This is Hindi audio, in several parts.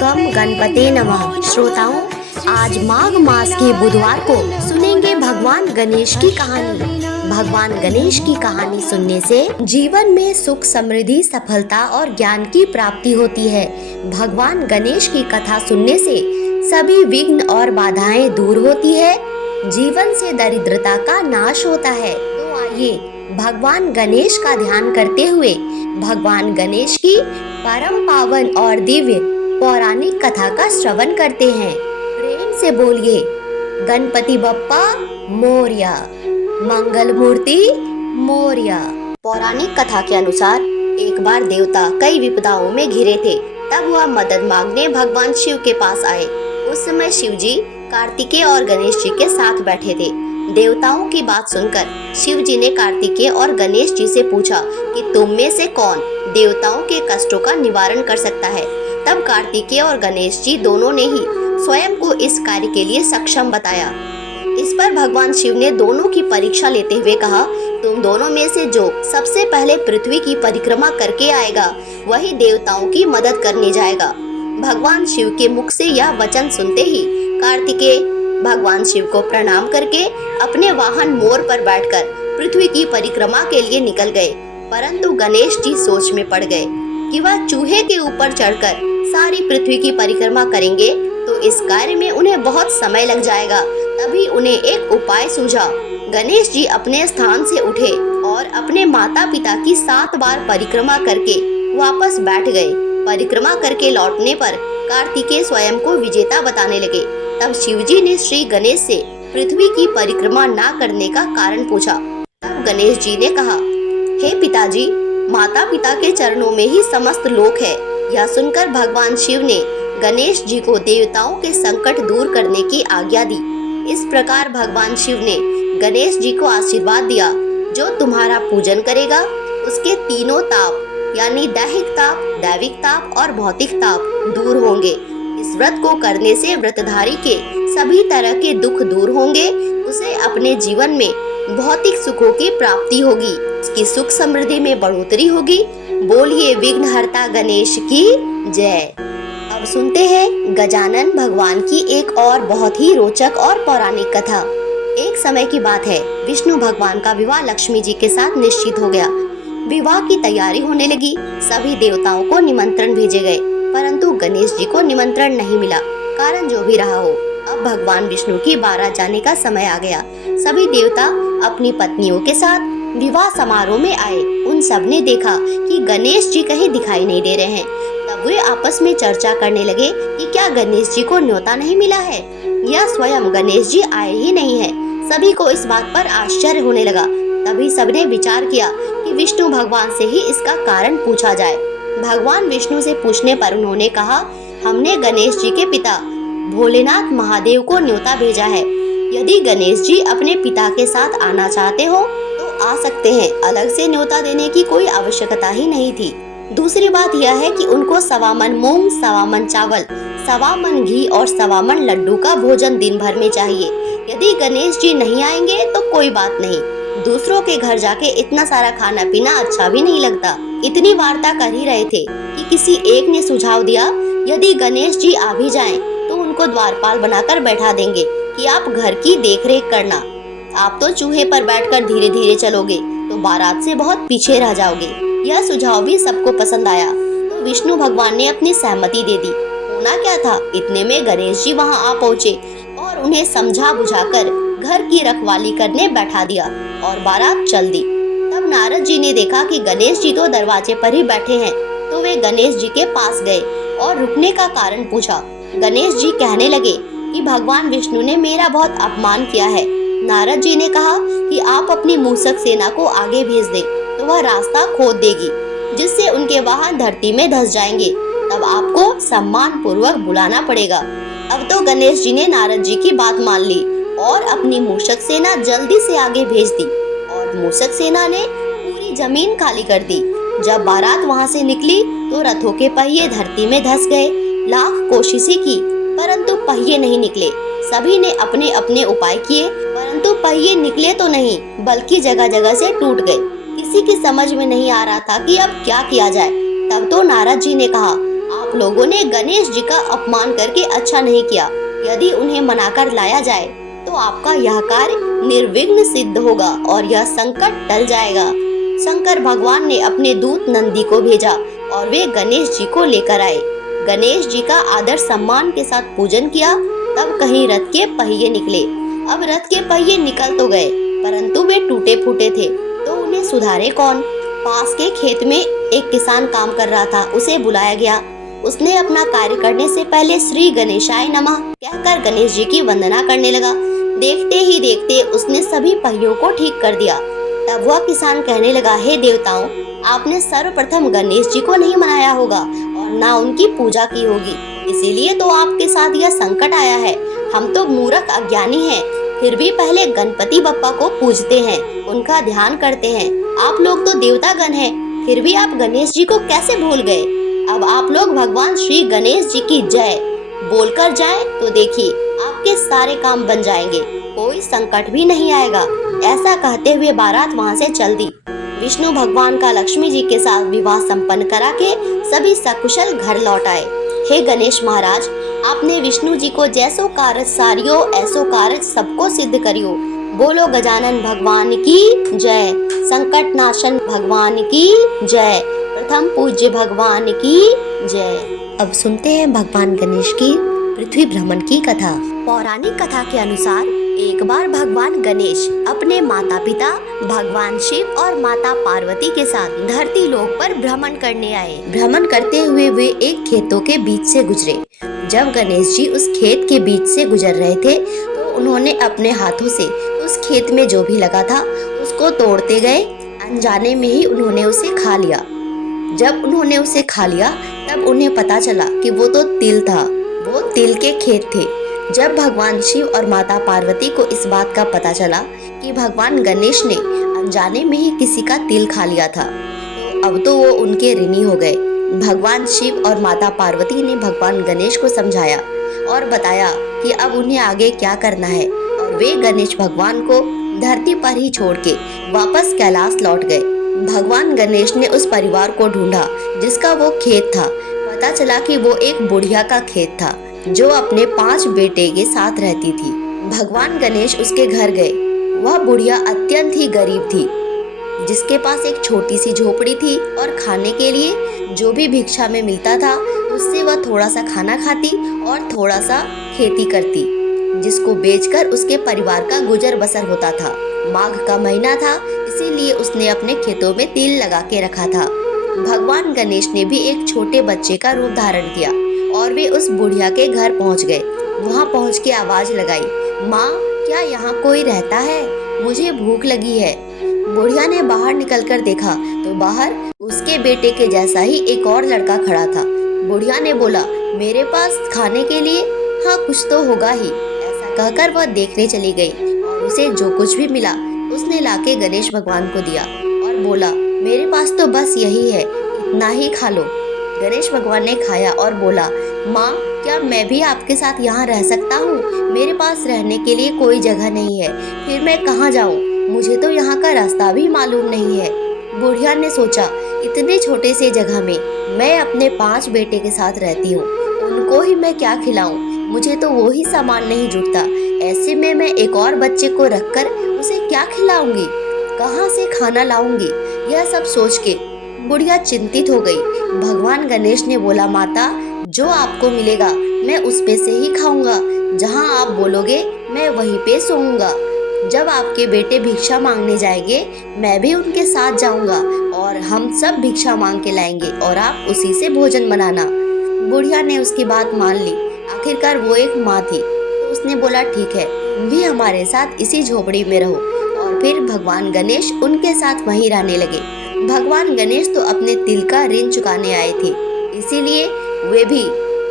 गम गणपते नमः। श्रोताओं, आज माघ मास के बुधवार को सुनेंगे भगवान गणेश की कहानी। भगवान गणेश की कहानी सुनने से जीवन में सुख, समृद्धि, सफलता और ज्ञान की प्राप्ति होती है। भगवान गणेश की कथा सुनने से सभी विघ्न और बाधाएं दूर होती है, जीवन से दरिद्रता का नाश होता है। तो आइए भगवान गणेश का ध्यान करते हुए भगवान गणेश की परम पावन और दिव्य पौराणिक कथा का श्रवण करते हैं। प्रेम से बोलिए गणपति बप्पा मोरया, मंगल मूर्ति मोरया। पौराणिक कथा के अनुसार एक बार देवता कई विपदाओं में घिरे थे। तब वह मदद मांगने भगवान शिव के पास आए। उस समय शिव जी कार्तिकेय और गणेश जी के साथ बैठे थे। देवताओं की बात सुनकर शिव जी ने कार्तिकेय और गणेश जी से पूछा कि तुम में से कौन देवताओं के कष्टों का निवारण कर सकता है। तब कार्तिकेय और गणेश जी दोनों ने ही स्वयं को इस कार्य के लिए सक्षम बताया। इस पर भगवान शिव ने दोनों की परीक्षा लेते हुए कहा, तुम दोनों में से जो सबसे पहले पृथ्वी की परिक्रमा करके आएगा वही देवताओं की मदद करने जाएगा। भगवान शिव के मुख से यह वचन सुनते ही कार्तिकेय भगवान शिव को प्रणाम करके अपने वाहन मोर पर बैठकर पृथ्वी की परिक्रमा के लिए निकल गए। परंतु गणेश जी सोच में पड़ गए कि वह चूहे के ऊपर चढ़कर सारी पृथ्वी की परिक्रमा करेंगे तो इस कार्य में उन्हें बहुत समय लग जाएगा। तभी उन्हें एक उपाय सूझा। गणेश जी अपने स्थान से उठे और अपने माता पिता की 7 बार परिक्रमा करके वापस बैठ गए। परिक्रमा करके लौटने पर कार्तिकेय स्वयं को विजेता बताने लगे। तब शिवजी ने श्री गणेश से पृथ्वी की परिक्रमा ना करने का कारण पूछा। तब गणेश जी ने कहा, हे पिताजी, माता पिता के चरणों में ही समस्त लोक है। यह सुनकर भगवान शिव ने गणेश जी को देवताओं के संकट दूर करने की आज्ञा दी। इस प्रकार भगवान शिव ने गणेश जी को आशीर्वाद दिया, जो तुम्हारा पूजन करेगा उसके तीनों ताप यानी दैहिक ताप, दैविक ताप और भौतिक ताप दूर होंगे। इस व्रत को करने से व्रतधारी के सभी तरह के दुख दूर होंगे। उसे अपने जीवन में भौतिक सुखों की प्राप्ति होगी, उसकी सुख समृद्धि में बढ़ोतरी होगी। बोलिए विघ्नहर्ता गणेश की जय। अब सुनते हैं गजानन भगवान की एक और बहुत ही रोचक और पौराणिक कथा। एक समय की बात है, विष्णु भगवान का विवाह लक्ष्मी जी के साथ निश्चित हो गया। विवाह की तैयारी होने लगी। सभी देवताओं को निमंत्रण भेजे गए, परंतु गणेश जी को निमंत्रण नहीं मिला। कारण जो भी रहा हो, अब भगवान विष्णु की बारात जाने का समय आ गया। सभी देवता अपनी पत्नियों के साथ विवाह समारोह में आए। उन सब ने देखा कि गणेश जी कहीं दिखाई नहीं दे रहे हैं। तब वे आपस में चर्चा करने लगे कि क्या गणेश जी को न्योता नहीं मिला है या स्वयं गणेश जी आए ही नहीं है। सभी को इस बात पर आश्चर्य होने लगा। तभी सबने विचार किया कि विष्णु भगवान से ही इसका कारण पूछा जाए। भगवान विष्णु से पूछने पर उन्होंने कहा, हमने गणेश जी के पिता भोलेनाथ महादेव को न्योता भेजा है। यदि गणेश जी अपने पिता के साथ आना चाहते हो तो आ सकते हैं। अलग से न्योता देने की कोई आवश्यकता ही नहीं थी। दूसरी बात यह है कि उनको 1.25 मन मूंग, 1.25 मन चावल, 1.25 मन घी और 1.25 मन लड्डू का भोजन दिन भर में चाहिए। यदि गणेश जी नहीं आएंगे तो कोई बात नहीं, दूसरों के घर जाके इतना सारा खाना पीना अच्छा भी नहीं लगता। इतनी वार्ता कर ही रहे थे कि किसी एक ने सुझाव दिया, यदि गणेश जी आ भी जाएं तो उनको द्वारपाल बनाकर बैठा देंगे कि आप घर की देखरेख करना। आप तो चूहे पर बैठकर धीरे धीरे चलोगे तो बारात से बहुत पीछे रह जाओगे। यह सुझाव भी सबको पसंद आया तो विष्णु भगवान ने अपनी सहमति दे दी। होना क्या था, इतने में गणेश जी वहां आ पहुँचे और उन्हें समझा बुझाकर घर की रखवाली करने बैठा दिया और बारात चल दी। तब नारद जी ने देखा कि गणेश जी तो दरवाजे पर ही बैठे हैं, तो वे गणेश जी के पास गए और रुकने का कारण पूछा। गणेश जी कहने लगे कि भगवान विष्णु ने मेरा बहुत अपमान किया है। नारद जी ने कहा कि आप अपनी मूषक सेना को आगे भेज दें तो वह रास्ता खोद देगी, जिससे उनके वाहन धरती में धंस जाएंगे। तब आपको सम्मान पूर्वक बुलाना पड़ेगा। अब तो गणेश जी ने नारद जी की बात मान ली और अपनी मूषक सेना जल्दी से आगे भेज दी और मूषक सेना ने पूरी जमीन खाली कर दी। जब बारात वहां से निकली तो रथों के पहिए धरती में धंस गए। लाख कोशिशें की परंतु पहिए नहीं निकले। सभी ने अपने अपने उपाय किए परंतु पहिए निकले तो नहीं बल्कि जगह जगह से टूट गए। किसी की समझ में नहीं आ रहा था कि अब क्या किया जाए। तब तो नारद जी ने कहा, आप आप लोगों ने गणेश जी का अपमान करके अच्छा नहीं किया। यदि उन्हें मनाकर लाया जाए तो आपका यह कार्य निर्विघ्न सिद्ध होगा और यह संकट टल जाएगा। शंकर भगवान ने अपने दूत नंदी को भेजा और वे गणेश जी को लेकर आए। गणेश जी का आदर सम्मान के साथ पूजन किया। तब कहीं रथ के पहिए निकले। अब रथ के पहिए निकल तो गए, परंतु वे टूटे फूटे थे, तो उन्हें सुधारे कौन? पास के खेत में एक किसान काम कर रहा था, उसे बुलाया गया। उसने अपना कार्य करने से पहले श्री गणेशाय नमः कहकर गणेश जी की वंदना करने लगा। देखते ही देखते उसने सभी पहियों को ठीक कर दिया। तब वह किसान कहने लगा, हे देवताओं, आपने सर्वप्रथम गणेश जी को नहीं मनाया होगा और ना उनकी पूजा की होगी, इसीलिए तो आपके साथ यह संकट आया है। हम तो मूर्ख अज्ञानी हैं, फिर भी पहले गणपति बप्पा को पूजते हैं, उनका ध्यान करते हैं। आप लोग तो देवतागण हैं, फिर भी आप गणेश जी को कैसे भूल गए? अब आप लोग भगवान श्री गणेश जी की जय बोलकर जाएं तो देखिए आपके सारे काम बन जाएंगे, कोई संकट भी नहीं आएगा। ऐसा कहते हुए बारात वहाँ से चल दी। विष्णु भगवान का लक्ष्मी जी के साथ विवाह संपन्न करा के सभी सकुशल घर लौट आए। हे गणेश महाराज, आपने विष्णु जी को जैसो कारज सारियो ऐसो कारज सबको सिद्ध करियो। बोलो गजानन भगवान की जय, संकट नाशन भगवान की जय, प्रथम पूज्य भगवान की जय। अब सुनते हैं भगवान गणेश की पृथ्वी भ्रमण की कथा। पौराणिक कथा के अनुसार एक बार भगवान गणेश अपने माता पिता भगवान शिव और माता पार्वती के साथ धरती लोक पर भ्रमण करने आए। भ्रमण करते हुए वे एक खेतों के बीच से गुजरे। जब गणेश जी उस खेत के बीच से गुजर रहे थे तो उन्होंने अपने हाथों से उस खेत में जो भी लगा था उसको तोड़ते गए। अनजाने में ही उन्होंने उसे खा लिया। जब उन्होंने उसे खा लिया तब उन्हें पता चला कि वो तो तिल था, वो तिल के खेत थे। जब भगवान शिव और माता पार्वती को इस बात का पता चला कि भगवान गणेश ने अनजाने में ही किसी का तिल खा लिया था, तो अब तो वो उनके ऋणी हो गए। भगवान शिव और माता पार्वती ने भगवान गणेश को समझाया और बताया कि अब उन्हें आगे क्या करना है, और वे गणेश भगवान को धरती पर ही छोड़ के वापस कैलाश लौट गए। भगवान गणेश ने उस परिवार को ढूंढा जिसका वो खेत था। पता चला कि वो एक बुढ़िया का खेत था जो अपने 5 बेटे के साथ रहती थी। भगवान गणेश उसके घर गए। वह बुढ़िया अत्यंत ही गरीब थी, जिसके पास एक छोटी सी झोपड़ी थी और खाने के लिए जो भी भिक्षा में मिलता था उससे वह थोड़ा सा खाना खाती और थोड़ा सा खेती करती, जिसको बेचकर उसके परिवार का गुजर बसर होता था। माघ का महीना था, इसीलिए उसने अपने खेतों में तिल लगा के रखा था। भगवान गणेश ने भी एक छोटे बच्चे का रूप धारण किया और वे उस बुढ़िया के घर पहुंच गए। वहां पहुंच के आवाज लगाई, माँ, क्या यहाँ कोई रहता है? मुझे भूख लगी है। बुढ़िया ने बाहर निकलकर देखा तो बाहर उसके बेटे के जैसा ही एक और लड़का खड़ा था। बुढ़िया ने बोला, मेरे पास खाने के लिए हाँ कुछ तो होगा ही। ऐसा कहकर वह देखने चली गई और उसे जो कुछ भी मिला उसने लाके गणेश भगवान को दिया और बोला, मेरे पास तो बस यही है, इतना ही खा लो। गणेश भगवान ने खाया और बोला, माँ, क्या मैं भी आपके साथ यहाँ रह सकता हूँ? मेरे पास रहने के लिए कोई जगह नहीं है, फिर मैं कहाँ जाऊँ? मुझे तो यहाँ का रास्ता भी मालूम नहीं है। बुढ़िया ने सोचा, इतने छोटे से जगह में मैं अपने 5 बेटे के साथ रहती हूँ, उनको ही मैं क्या खिलाऊं? मुझे तो वो ही सामान नहीं जुटता। ऐसे में मैं एक और बच्चे को रखकर उसे क्या खिलाऊंगी? कहाँ से खाना लाऊंगी? यह सब सोच के बुढ़िया चिंतित हो गई। भगवान गणेश ने बोला, माता, जो आपको मिलेगा मैं उस पे से ही खाऊंगा। जहाँ आप बोलोगे मैं वहीं पे सोऊंगा। जब आपके बेटे भिक्षा मांगने जाएंगे मैं भी उनके साथ जाऊंगा और हम सब भिक्षा मांग के लाएंगे और आप उसी से भोजन बनाना। बुढ़िया ने उसकी बात मान ली। आखिरकार वो एक माँ थी, तो उसने बोला, ठीक है, तुम भी हमारे साथ इसी झोपड़ी में रहो। और फिर भगवान गणेश उनके साथ वहीं रहने लगे। भगवान गणेश तो अपने तिल का ऋण चुकाने आए थे, इसीलिए वे भी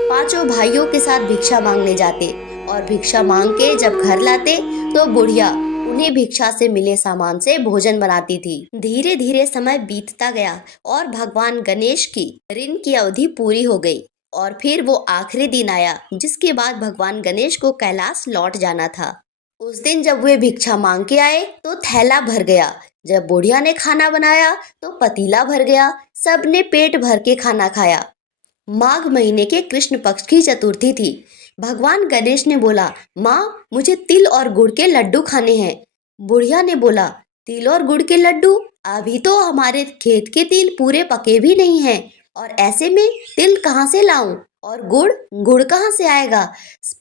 5 भाइयों के साथ भिक्षा मांगने जाते और भिक्षा मांग के जब घर लाते तो बुढ़िया उन्हें भिक्षा से मिले सामान से भोजन बनाती थी। धीरे धीरे समय बीतता गया और भगवान गणेश की ऋण की अवधि पूरी हो गई और फिर वो आखिरी दिन आया जिसके बाद भगवान गणेश को कैलाश लौट जाना था। उस दिन जब वे भिक्षा मांग के आए तो थैला भर गया। जब बुढ़िया ने खाना बनाया तो पतीला भर गया। सबने पेट भर के खाना खाया। माघ महीने के कृष्ण पक्ष की चतुर्थी थी। भगवान गणेश ने बोला, माँ मुझे तिल और गुड़ के लड्डू खाने हैं। बुढ़िया ने बोला, तिल और गुड़ के लड्डू? अभी तो हमारे खेत के तिल पूरे पके भी नहीं हैं, और ऐसे में तिल कहाँ से लाऊं? और गुड़ गुड़ कहाँ से आएगा?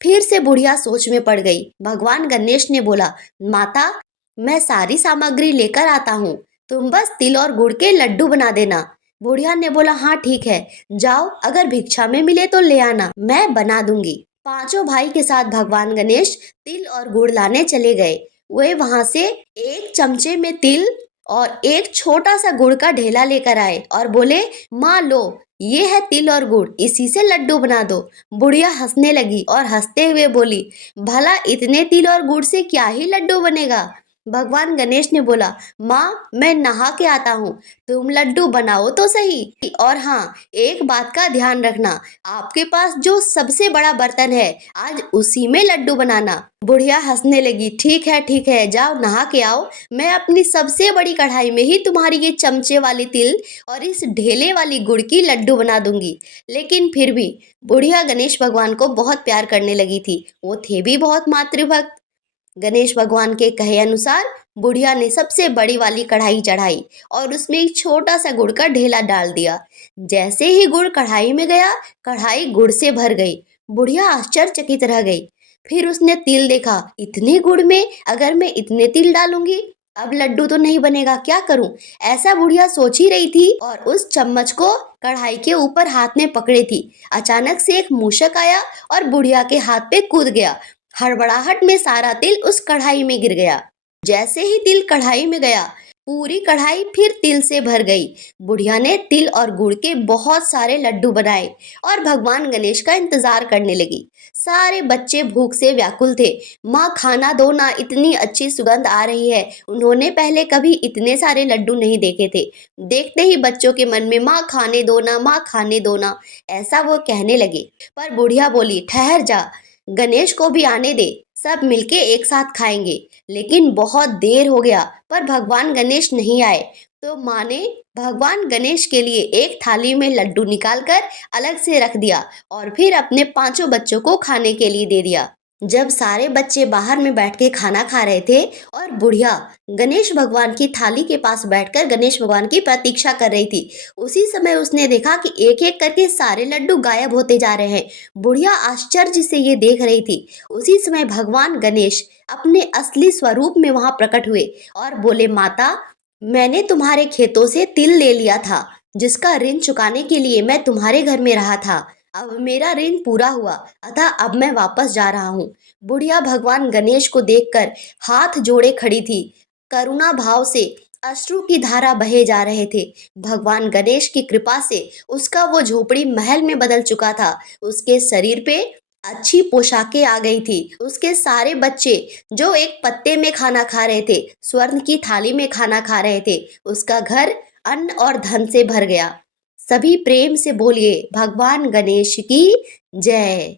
फिर से बुढ़िया सोच में पड़ गई। भगवान गणेश ने बोला, माता मैं सारी सामग्री लेकर आता हूँ, तुम बस तिल और गुड़ के लड्डू बना देना। बुढ़िया ने बोला, हाँ ठीक है, जाओ अगर भिक्षा में मिले तो ले आना, मैं बना दूंगी। पांचों भाई के साथ भगवान गणेश तिल और गुड़ लाने चले गए। वे वहां से एक चमचे में तिल और एक छोटा सा गुड़ का ढेला लेकर आए और बोले, माँ लो, ये है तिल और गुड़, इसी से लड्डू बना दो। बुढ़िया हंसने लगी और हंसते हुए बोली, भला इतने तिल और गुड़ से क्या ही लड्डू बनेगा? भगवान गणेश ने बोला, माँ मैं नहा के आता हूँ, तुम लड्डू बनाओ तो सही। और हाँ, एक बात का ध्यान रखना, आपके पास जो सबसे बड़ा बर्तन है आज उसी में लड्डू बनाना। बुढ़िया हंसने लगी, ठीक है, जाओ नहा के आओ, मैं अपनी सबसे बड़ी कढ़ाई में ही तुम्हारी ये चमचे वाली तिल और इस ढेले वाली गुड़ की लड्डू बना दूंगी। लेकिन फिर भी बुढ़िया गणेश भगवान को बहुत प्यार करने लगी थी, वो थे भी बहुत मातृभक्त। गणेश भगवान के कहे अनुसार बुढ़िया ने सबसे बड़ी वाली कढ़ाई चढ़ाई और उसमें एक छोटा सा गुड़ का ढेला डाल दिया। जैसे ही गुड़ कढ़ाई में गया, कढ़ाई गुड़ से भर गई। बुढ़िया आश्चर्यचकित रह गई। फिर उसने तिल देखा, इतने गुड़ में अगर मैं इतने तिल डालूंगी अब लड्डू तो नहीं बनेगा, क्या करूं? ऐसा बुढ़िया सोच ही रही थी और उस चम्मच को कढ़ाई के ऊपर हाथ में पकड़े थी। अचानक से एक मूषक आया और बुढ़िया के हाथ पे कूद गया। हड़बड़ाहट में सारा तिल उस कढ़ाई में गिर गया। जैसे ही तिल कढ़ाई में गया, पूरी कढ़ाई फिर तिल से भर गई। बुढ़िया ने तिल और गुड़ के बहुत सारे लड्डू बनाए और भगवान गणेश का इंतजार करने लगी। सारे बच्चे भूख से व्याकुल थे। माँ खाना दो ना, इतनी अच्छी सुगंध आ रही है। उन्होंने पहले कभी इतने सारे लड्डू नहीं देखे थे। देखते ही बच्चों के मन में माँ खाने दो ना, माँ खाने दो ना, ऐसा वो कहने लगे। पर बुढ़िया बोली, ठहर जा, गणेश को भी आने दे, सब मिलके एक साथ खाएंगे। लेकिन बहुत देर हो गया पर भगवान गणेश नहीं आए। तो माँ ने भगवान गणेश के लिए एक थाली में लड्डू निकालकर अलग से रख दिया और फिर अपने पांचों बच्चों को खाने के लिए दे दिया। जब सारे बच्चे बाहर में बैठ के खाना खा रहे थे और बुढ़िया गणेश भगवान की थाली के पास बैठकर गणेश भगवान की प्रतीक्षा कर रही थी, उसी समय उसने देखा कि एक एक करके सारे लड्डू गायब होते जा रहे हैं। बुढ़िया आश्चर्य से ये देख रही थी। उसी समय भगवान गणेश अपने असली स्वरूप में वहां प्रकट हुए और बोले, माता मैंने तुम्हारे खेतों से तिल ले लिया था, जिसका ऋण चुकाने के लिए मैं तुम्हारे घर में रहा था। अब मेरा ऋण पूरा हुआ, अतः अब मैं वापस जा रहा हूँ। बुढ़िया भगवान गणेश को देखकर हाथ जोड़े खड़ी थी। करुणा भाव से अश्रु की धारा बहे जा रहे थे। भगवान गणेश की कृपा से उसका वो झोपड़ी महल में बदल चुका था। उसके शरीर पे अच्छी पोशाकें आ गई थी। उसके सारे बच्चे जो एक पत्ते में खाना खा रहे थे, स्वर्ण की थाली में खाना खा रहे थे। उसका घर अन्न और धन से भर गया। सभी प्रेम से बोलिए, भगवान गणेश की जय।